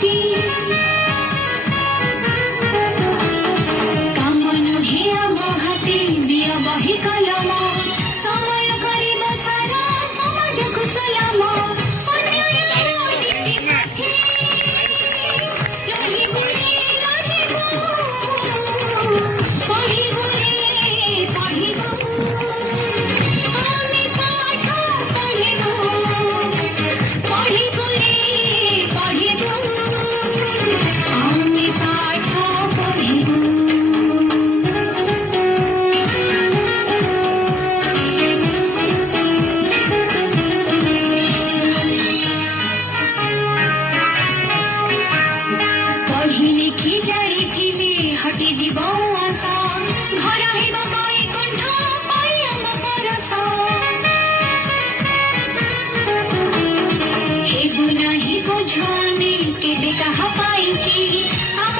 हाती काम नुहे आम हाती दिया बही कलम समय करिब सारा समाज को सलाम नीति साथी लड़िबु रे लड़िबु पढ़िबु रे पढ़िबु आमे पाठ पढ़िबु पढ़िबु रे पढ़िबु आमे पाठ पढ़िबु पढ़ी लिखी जाइथिले हटी जीव आशा घर हेब बैकुंठ पाई आम परस हेबु नाही बुझ आमे केबे कहा पाई कि आम